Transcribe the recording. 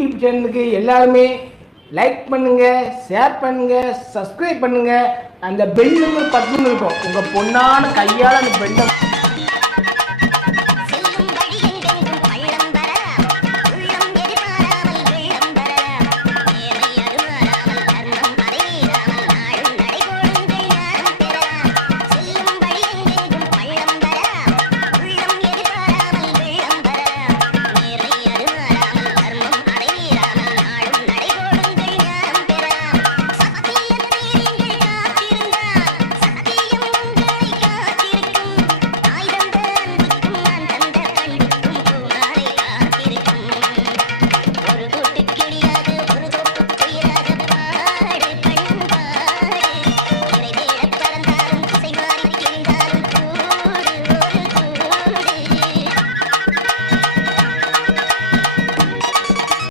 YouTube சேனலுக்கு எல்லாருமே like பண்ணுங்கள், ஷேர் பண்ணுங்கள், சப்ஸ்கிரைப் பண்ணுங்கள். அந்த பெல்லுன்னு பட்டுன்னு இருக்கும், உங்கள் பொண்ணான கையால் அந்த பெல்லை